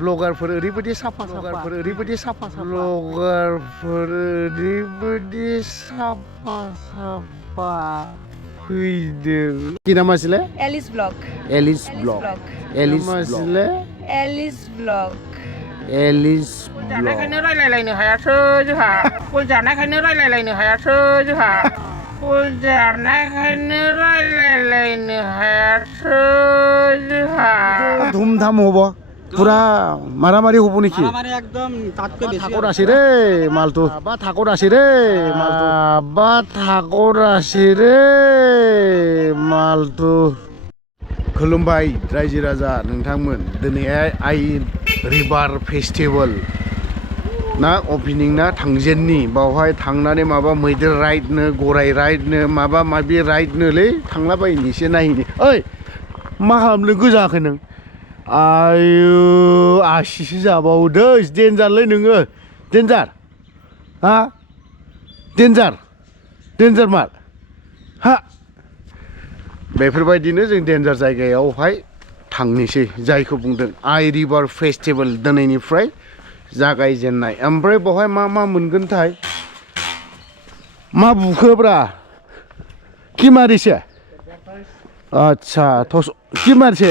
ब्लगारफोर ओरैबायदि साफा ब्लगारफोर ओरैबायदि साफा ब्लगारफोर ओरैबायदि साफा साफा फैदों কি নাম আছিলে Alice blog Alice blog Alice আছিলে এলিস ব্লগ এলিস जानायखायनो रायलायलायनो हायासै जोंहा गय जानायखायनो रायलायलायनो हायासै जोंहा गय जानायखायनो रायलायलायनो हायासै जोंहा ধুমধাম হ'ব পুরা মারামারি হব নাকি মারামারি একদম তাতকে বেশি ঠাকুর আসি রে মালতু বা ঠাকুর আসি রে মালতু বা ঠাকুর আসি রে মালতু खुलुमबाय रायजो राजा नोंथांमोन दिनैहाय आइ रिभार फेस्टिवल ना ओपनिं ना थांजेननि बावहाय थांनानै माबा मैदेर राइडनो गराय राइडनो माबा माबि राइडनोलै थांलाबायनि एसे नायनि ओइ मा खालामनो गोजाखै नों आयु आसिसो जाबावदो डेन्जारलै नोङो डेन्जार हा डेन्जार मार हा बेफोरबायदिनो जों डेन्जार जायगायावहाय थांनोसै जायखौ बुंदों आइ रिभार फेस्टिवल दिनैनिफ्राय जागायजेननाय ओमफ्राय बावहाय मा मा मोनगोनथाय मा बुखोब्रा कि मारिसे आच्छा थस कि मारसे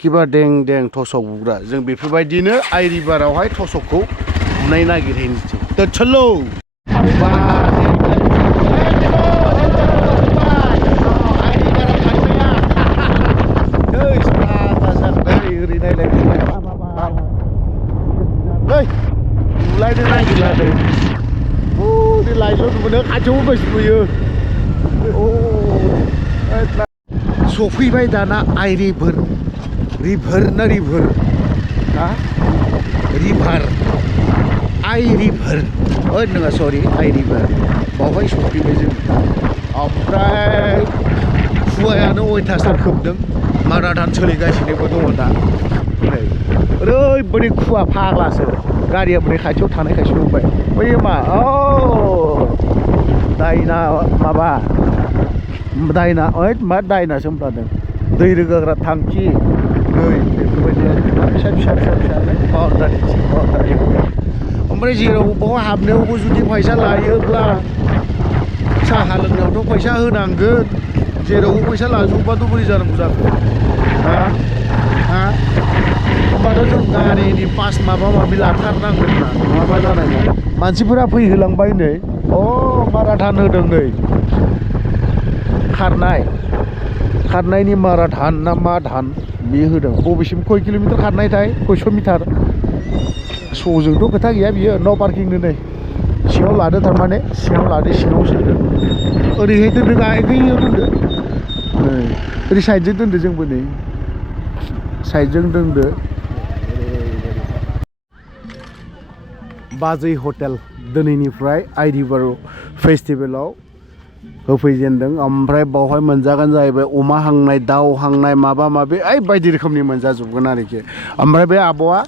किबा दें दें थसक बुग्रा जों बेफोरबायदिनो आइ रिभारावहाय थसकखौ बुनाय नागिरहैनोसै दोच्छलो सफैबाय दाना आइ रिभार ना रिभार हा रिभार आइ रिभार नङा सरि आइ रिभार बावहाय सफैबाय जों ओमफ्राय खुवायानो अयथासार खोबदों माराथन सोलिगासिनोबो दङ दा ओरैबायदि खुवा फाग्लासो गारिया बोरै खाथियाव थानायखायसो नुबाय बै मा दायना माबा दायना मा दायनासो होनफ्लादों दै रोगाग्रा थांखि दै बेफोरबायदि फिसा फिसा ओमफ्राय जेराव बाव हाबनायावबो जुदि फैसा लायोब्ला साहा लोंनायावथ' फैसा होनांगोन जेरावबो फैसा लाजोबबाथ' बोरै जानांगौ जाखो होमबाथ' जों गारिनि पास माबा माबि लाथारनांगोन ना नङाबा जानाय नङा मानसिफोरा फैहोलांबाय नै माराथन होदों नै खारनायनि माराथन ना मा धान बे होदों बबेसिम खय किल'मिटार खारनायथाय कयस' मिटार स'जोंथ' खोथा गैया बियो न' पार्किंनो नै सिङाव लादो थारमाने सिङाव लादो सिङाव सोदो ओरैहाय दोनदो गायखैयाव दोनदो नै ओरै साइडजों दोनदो जोंबो नै साइडजों दोनदो बाजै हटेल दिनैनिफ्राय आइ रिभार फेस्टिभेलाव होफैजेनदों ओमफ्राय बावहाय मोनजागोन जाहैबाय अमा हांनाय दाउ हांनाय माबा माबि बायदि रोखोमनि मोनजाजोबगोन आरोखि ओमफ्राय बे आब'आ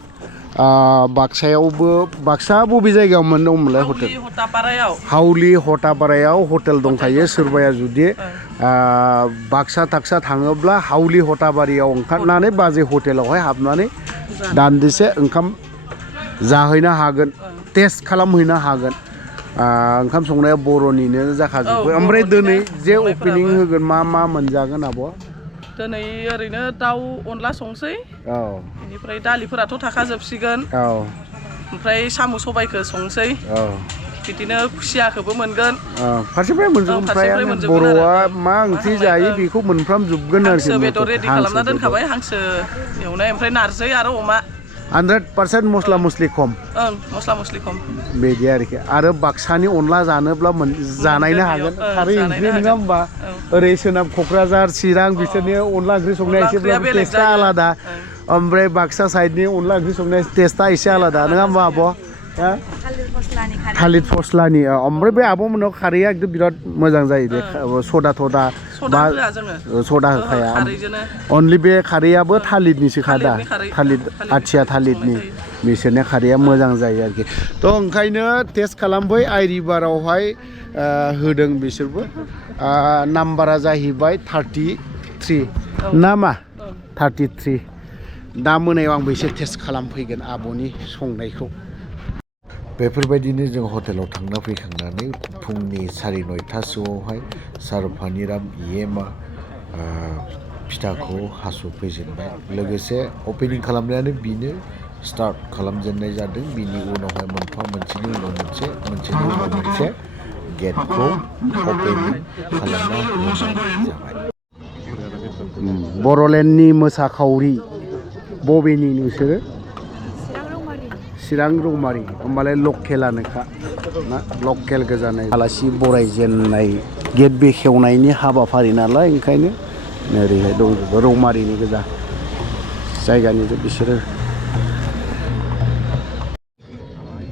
बाक्सा बबे जायगायाव मोनदोंमोनलाय हटेल हावलि हटापारायाव हटेल दंखायो सोरबाया जुदि बाक्सा थाक्सा थाङोब्ला हावलि हटाबारियाव ओंखारनानै बाजै हटेलावहाय हाबनानै दान्दिसे ओंखाम जाहैनो हागोन टेस्ट खालामहैनो हागोन ओंखाम संनाया बर'निनो जाखाजोबो ओमफ्राय दिनै जे अपेनिं होगोन मा मोनजागोन आब' दिनै ओरैनो दाउ अनला संसै बेनिफ्राय दालिफोराथ' थाखाजोबसिगोन ओमफ्राय साम' सबायखौ संसै बिदिनो खुसियाखौबो मोनगोन फारसेनिफ्राय मोनजोबगोन ओमफ्राय बर'आ मा ओंख्रि जायो बेखौ मोनफ्रामजोबगोन आरोखि हांसो बेदर रेडि खालामना दोनखाबाय हांसो एवनाय ओमफ्राय नारजि आरो अमा 100% मस्ला मस्लि खम मस्ला मस्लि खम बिदि आरोखि आरो बाक्सानि अनला जानोब्ला जानायनो हागोन खारै ओंख्रि नङा होमबा ओरै सोनाब क'क्राझार चिरां बिसोरनि अनला ओंख्रि संनाया एसेब्लाबो टेस्टआ आलादा ओमफ्राय बाक्सा साइडनि अनला ओंख्रि संनाया टेस्टआ एसे आलादा नङा होमबा आब' थालिर फस्लानि ओमफ्राय बे आब'मोननाव खारैया एकदम बिराद मोजां जायो दे सदा थदा बा सदा होखाया अनलि बे खारैयाबो थालिरनिसो खादा थालिर आथिया थालिरनि बिसोरनि खारैया मोजां जायो आरोखि थ' ओंखायनो टेस्ट खालामबाय आइ रिभारावहाय होदों बिसोरबो नाम्बारा जाहैबाय 33 ना मा 33 दा मोनायाव आंबो एसे टेस्ट खालामफैगोन आब'नि संनायखौ बेफोरबायदिनो जों हटेलाव थांना फैखांनानै फुंनि 9:30सोआवहाय सारभानिराम इएमा फिथाखौ हास'फैजेनबाय लोगोसे अपेनिं खालामनायानो बिनो स्टार्ट खालामजेननाय जादों बिनि उनावहाय मोनफा मोनसेनि उनाव मोनसेनि उनाव मोनसे गेटखौ अपेनिं खालामना होनाय जाबाय बर'लेण्डनि मोसाखावरि बबेनि नोंसोरो चिरां रौमारि होमबालाय लकेलानोखा ना लकेल गोजानाय आलासि बरायजेननाय गेट बेखेवनायनि हाबाफारि नालाय ओंखायनो ओरैहाय दंजोबो रौमारिनि गोजा जायगानिजों बिसोरो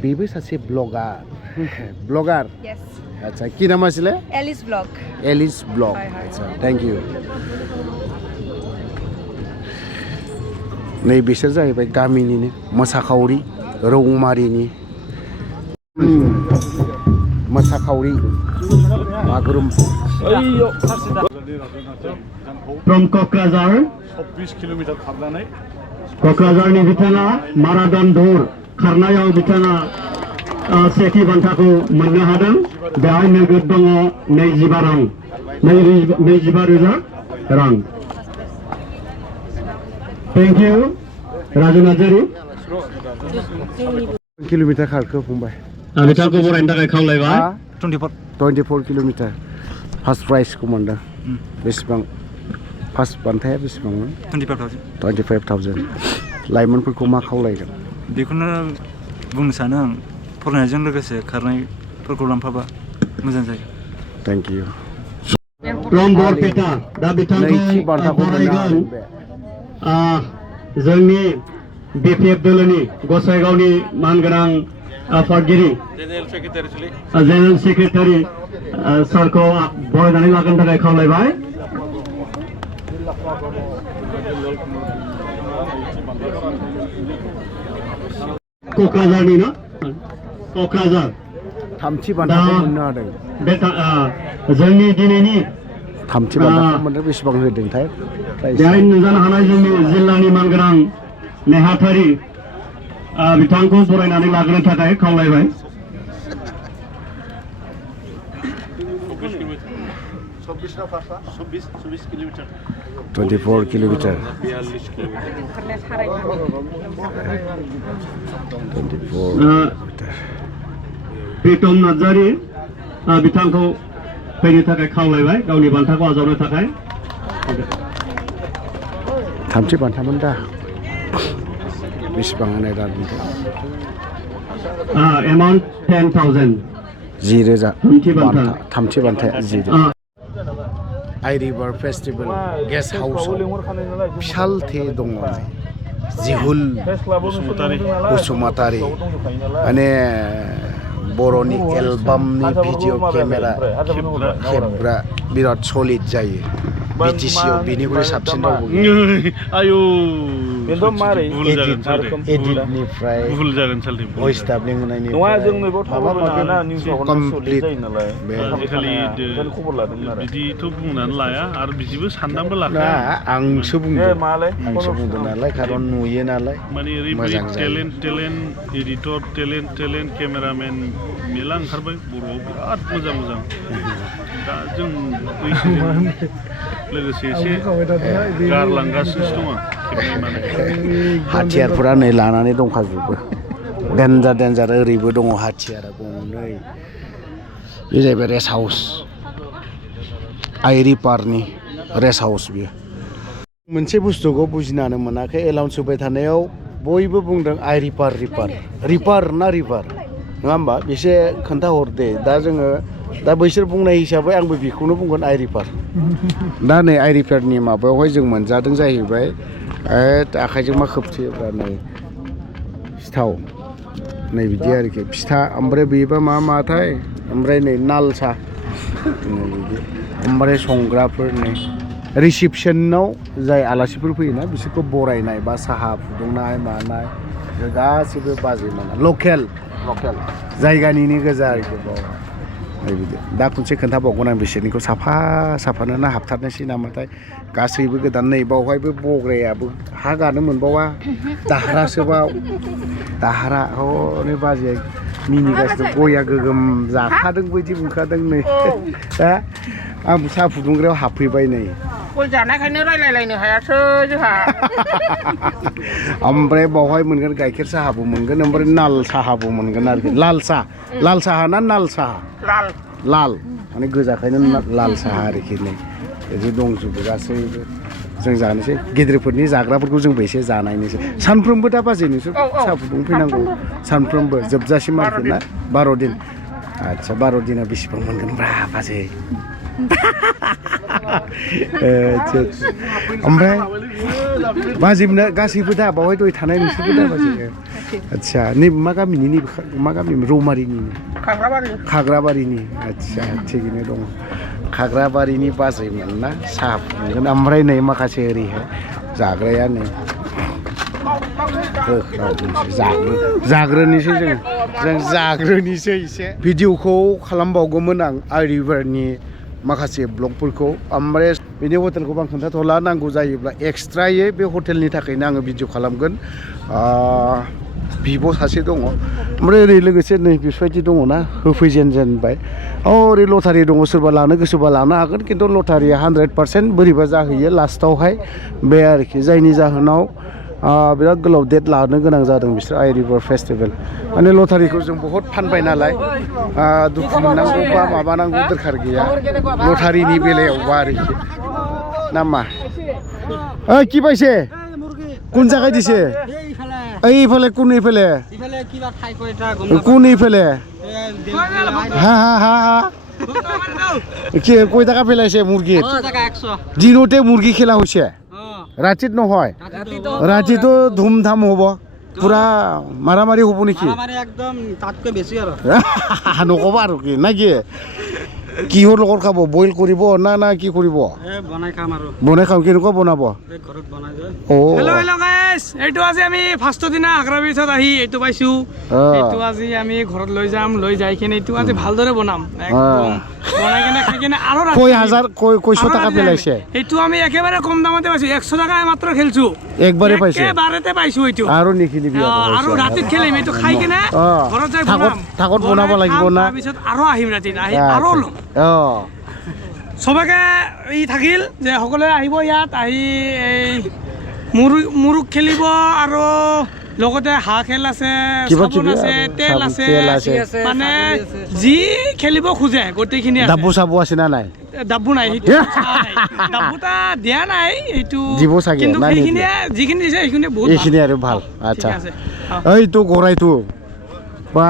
बेबो सासे ब्लगार Yes. আচ্ছা কি নাম আছিলে Alice Vlog. এলিস ব্লগ হয়, হয়। আচ্ছা থ্যাংক ইউ नै बिसोर जाहैबाय गामिनिनो मोसाखावरि रौमारिनि मोसाखावरि बागुरुम From Kokrazar, 20 किलोमीटर खारनानै क'क्राझारनि बिथाङा माराथन दौर खारनायाव बिथाङा सेथि बान्थाखौ मोननो हादों बेहाय नोगोद दङ 25 रां 25,000 रां thank you Raju Narzary kilometre खारखो फंबाय बिथांखौ बरायनो थाखाय खावलायबाय 24 किल'मिटार फार्स्ट प्राइजखौ मोनदों बेसेबां फार्स्ट बान्थाया बेसेबांमोन 25,000 लाइमोनफोरखौ मा खावलायगोन बेखौनो बुंनो सानो आं फरायनायजों लोगोसे खारनायफोरखौ लांफाबा मोजां जायो थेंक इउ फ्रम बरपेटा दा बिथांखौ नैथि बान्थाखौ मोननो हादों बे जोंनि बिपिएफ दोलोनि गसाइगावनि मानगोनां आफादगिरि जेनेरेल सेक्रेटारि सारखौ बरायनानै लागोनो थाखाय खावलायबाय क'क्राझारनि ना क'क्राझार थामथि बान्थाखौ मोननो हादों बे जोंनि दिनैनि थामथि बान्थाखौ मोननो बेसेबां होदोंथाय बेहाय नुजानो हानाय जोंनि जिल्लानि मानगोनां नेहाथारि बिथांखौ बरायनानै लाग्रोनो थाखाय खावलायबाय 24 किल'मिटार 24 प्रितम नार्जारि बिथांखौ फैनो थाखाय खावलायबाय गावनि बान्थाखौ आजावनो थाखाय थामथि बान्थामोन दा बेसेबां होनाय रांमोनथाय एमाउन्ट 10,000 10,000 थामथि बान्था थामथि बान्थाया 10,000 आइ रिभार फेस्टिभेल गेस्ट हाउसआव फिसालथे दङ जिहुल बसुमतारी माने बर'नि एलबामनि भिडिअ केमेरा खेबग्रा बिराद सलिड जायो बिटिसिआव बिनिख्रुइ साबसिन रावबो एडिटनिफ्राय भइस डाबिं होनायनि कमप्लिट बिदिथ' बुंनानै लाया आरो बिदिबो साननानैबो लाखाया आंसो बुंदों नालाय खारन नुयो नालाय माने ओरैबायदि टेलेन्ट एडिटर टेलेन्ट केमेरामेन मेला ओंखारबाय बर'आव बिराद मोजां दा जों लोगोसे एसे गारलांगासिनोसो दङ हाथियारफोरा नै लानानै दंखाजोबो देन्जार ओरैबो दङ हाथियारा गंनै बे जाहैबाय रेस्ट हाउस आइरिपारनि रेस्ट हाउस बियो मोनसे बुस्थुखौ बुजिनानो मोनाखै एलाउन्स होबाय थानायाव बयबो बुंदों आइरिपार रिपार ना रिभार नङा होमबा एसे खोन्थाहर दे दा जोङो दा बैसोर बुंनाय हिसाबै आंबो बेखौनो बुंगोन आइरिपार दा नै आइरिपारनि माबायावहाय जों मोनजादों जाहैबाय आखाइजों मा खोबथेयोब्रा नै सिथाव नै बिदि आरोखि फिथा ओमफ्राय बेबा माथाय ओमफ्राय नै नाल सा बिदि ओमफ्राय संग्राफोर नै रिसिपसनाव जाय आलासिफोर फैयोना बिसोरखौ बरायनाय बा साहा फुदुंनाय मानाय गासिबो बाजै माना लकेल जायगानिनो गोजा आरोखि बिदि दा खनसे खोन्थाबावगोन आं बिसोरनिखौ साफा साफानो ना हाबथारनोसै नामाथाय गासैबो गोदान नै बावहायबो बग्रायाबो हा गानो मोनबावा दाहारासोबाव दाहारा हनै बाजै मिनिगासिनो गया गोगोम जाखादों बायदि बुंखादों नै दा आं साहा फुदुंग्रायाव हाबफैबाय नै गय जानायखायनो रायलायलायनो हायासै जोंहा ओमफ्राय बावहाय मोनगोन गाइखेर साहाबो मोनगोन ओमफ्राय नाल साहाबो मोनगोन आरोखि लाल साहा ना नाल साहा लाल माने गोजाखायनो लाल साहा आरोखि नै बिदि दंजोबो गासैबो जों जानोसै गिदिरफोरनि जाग्राफोरखौ जोंबो एसे जानायनोसै सानफ्रोमबो दा बाजै नोंसोर साहा फुदुंफैनांगौ सानफ्रोमबो जोबजासिम आरोखि ना 12 दिन आदसा 12 दिना बेसेबां मोनगोनब्रा बाजै ओमफ्राय बाजैमोना गासैबो दा बावहाय दहाय थानाय नोंसोरबो दा बाजै आदसा नै मा गामिनि नैबे मा गामि रौमारिनि खाग्राबारिनि आदसा थिगैनो दङ खाग्राबारिनि बाजैमोन ना साहा फुदुंगोन ओमफ्राय नै माखासे ओरैहाय जाग्राया नै जाग्रोनोसै जों जाग्रोनोसै एसे भिडिअखौ खालामबावगौमोन आं आइरिभारनि माखासे ब्लगफोरखौ ओमफ्राय बेनि हटेलखौबो आं खोन्थाथ'ला नांगौ जायोब्ला एक्सट्रायै बे हटेलनि थाखायनो आङो भिडिअ खालामगोन बिब' सासे दङ ओमफ्राय ओरै लोगोसे नै बेफोरबायदि दङ ना होफैजेनबाय ओरै लटारि दङ सोरबा लानो गोसोबा लानो हागोन खिन्थु लटारिया 100% बोरैबा जाहैयो लास्टावहाय बे आरोखि जायनि जाहोनाव बिराद गोलाव डेट लानो गोनां जादों बिसोर आइरिभार फेस्टिभेल माने लटारिखौ जों बहुद फानबाय नालाय दुखु मोननांगौ बा माबानांगौ दरखार गैया लटारिनि बेलायावबा आरोखि ना मा কি পাইছে কোন জায়গায় দিছে এইফালে কোন এইফালে কোন এইফালে হা হা হা হা কি কয় টাকা পেলাইছে মুরগি দিনতে মুরগি খেলা হইছে রাতিত নহয় ৰাতিটো ধুমধাম হ'ব পুৰা মাৰামাৰি হ'ব নেকি একদম তাতকৈ বেছি আৰু নক'বা আৰু কি না কি কিহৰ লগত খাব বইল কৰিব না না কি কৰিব বনাই খাম আৰু বনাই খাম কেনেকুৱা বনাব ঘৰত বনাই যায় হেল্ল' গাইছ এইটো আজি আমি ফাৰ্ষ্টৰ দিনা আগ্ৰাবিছত আহি এইটো পাইছোঁ এইটো আজি আমি ঘৰত লৈ যাম লৈ যাই কিনে এইটো আজি ভালদৰে বনাম একদম বনাই কিনে খাই কিনে আৰু কয়শ টাকা পেলাইছে এইটো আমি একেবাৰে কম দামতে পাইছোঁ 100 টাকা মাত্ৰ খেলছোঁ একবাৰে পাইছে একেবাৰতে পাইছোঁ এইটো আৰু নিখিলিবি আৰু ৰাতিত খেলিম এইটো খাই কিনে ঘৰত যাই বনাম থাকত বনাব লাগিব না তাৰপিছত আৰু আহিম ৰাতিত আহি আৰু ল'ম সবকে ই থাকিল যে সকলোৱে আহিব ইয়াত আহি এই মুৰুগ খেলিব আৰু লগতে হাঁহ খেল আছে চাবোন আছে তেল আছে মানে যি খেলিব খোজে গোটেইখিনি আছে ডাব্বু চাবু আছে না নাই ডাব্বু নাই ডাব্বুটা দিয়া নাই এইটো দিব চাগে কিন্তু এইখিনি যিখিনি দিছে সেইখিনি বহুত এইখিনি আৰু ভাল আচ্ছা এইটো গৰাইটো বা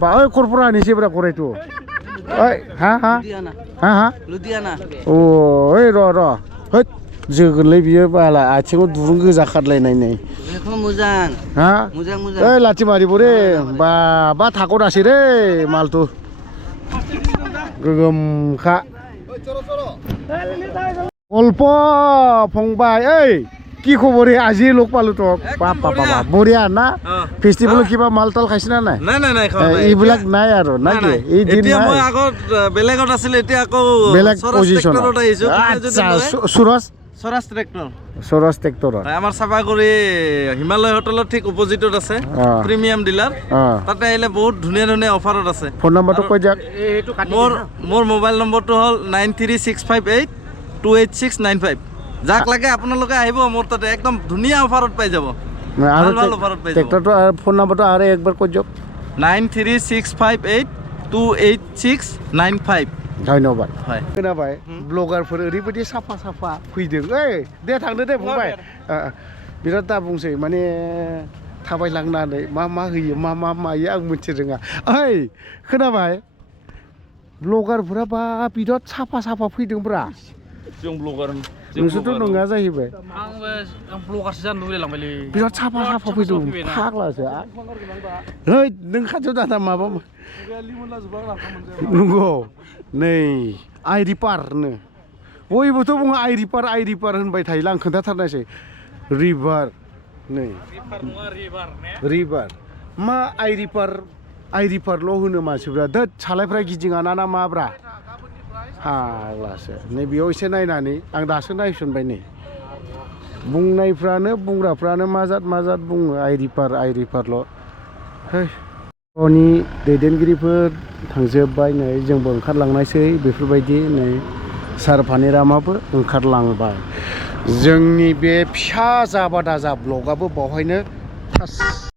বা ঐ ক'ৰ পৰা আনিছে পৰা গৰাইটো ঐ হা হা হা হা লুধিয়ানা अ ओइ र होद जोगोनलै बियो बाला आथिङाव दुरुं गोजा खारलायनाय नै बेखौ मोजां हा मोजां ओइ लाथि मारिब रे बा थाखौ दासै रे मालथु गोगोमखा अल्प फंबाय ओइ কি খবৰ হে আজি লোক পালো তো বাপ বঢ়িয়া না ফেষ্টিভেল কিবা মালতাল খাইছ না নাই নাই এইবিলাক নাই আৰু না কি এই দিন এতিয়া মই আগত বেলেগত আছিল এতিয়া আকৌ বেলেগ পজিশন আচ্ছা সৰস ট্ৰেক্টৰ আমাৰ চাপাগুৰি হিমালয় হোটেলৰ ঠিক অপজিটত আছে প্ৰিমিয়াম ডিলাৰ তাতে আহিলে বহুত ধুনীয়া ধুনীয়া অফাৰত আছে ফোন নম্বৰটো কৈ দিয়ক মোৰ মোবাইল নম্বৰটো হ'ল 9365828695 যাক লাগে আপোনালোকে আহিব মোৰ তাতে একদম ধুনীয়া অফাৰত পাই যাব আৰু ট্ৰেক্টৰটো ফোন নম্বৰটো আৰু একবাৰ কৈ দিয়ক 9365828695 ধন্যবাদ হয় खोनाबाय ब्लगारफोर ओरैबायदि साफा साफा फैदों ओइ दे थांदो दे फंबाय बिराद दा बुंसै माने थाबायलांनानै मा होयो मा मायो आं मिथि रोङा ओइ खोनाबाय ब्लगारफोरा बा बिराद साफा फैदोंब्रा जों ब्लगार नोंसोरथ' नङा जाहैबाय आं ब्लगारसो जानो लुबैलांबायलै बिराद साफा फैदों फाग्लासो ओइ नों खाथियाव दाना माबा नंगौ नै आइरिपारनो बयबोथ' बुङो आइरिपार होनबाय थायोला आं खोन्थाथारनायसै रिभार नै रिभार मा आइरिपार आइरिफारल' होनो मानसिफ्रा दोद सालायफ्रा गिदिङाना ना माब्रा हाग्लासो नै बेयाव एसे नायनानै आं दासो नायफिनबाय नै बुंग्राफ्रानो मा जात बुङो आइरिफारल' है न'नि दैदेनगिरिफोर थांजोब्बाय नै जोंबो ओंखारलांनायसै बेफोरबायदि नै सार फानिरामाबो ओंखारलांबाय जोंनि बे फिसा जाबा दाजा ब्लगाबो बावहायनो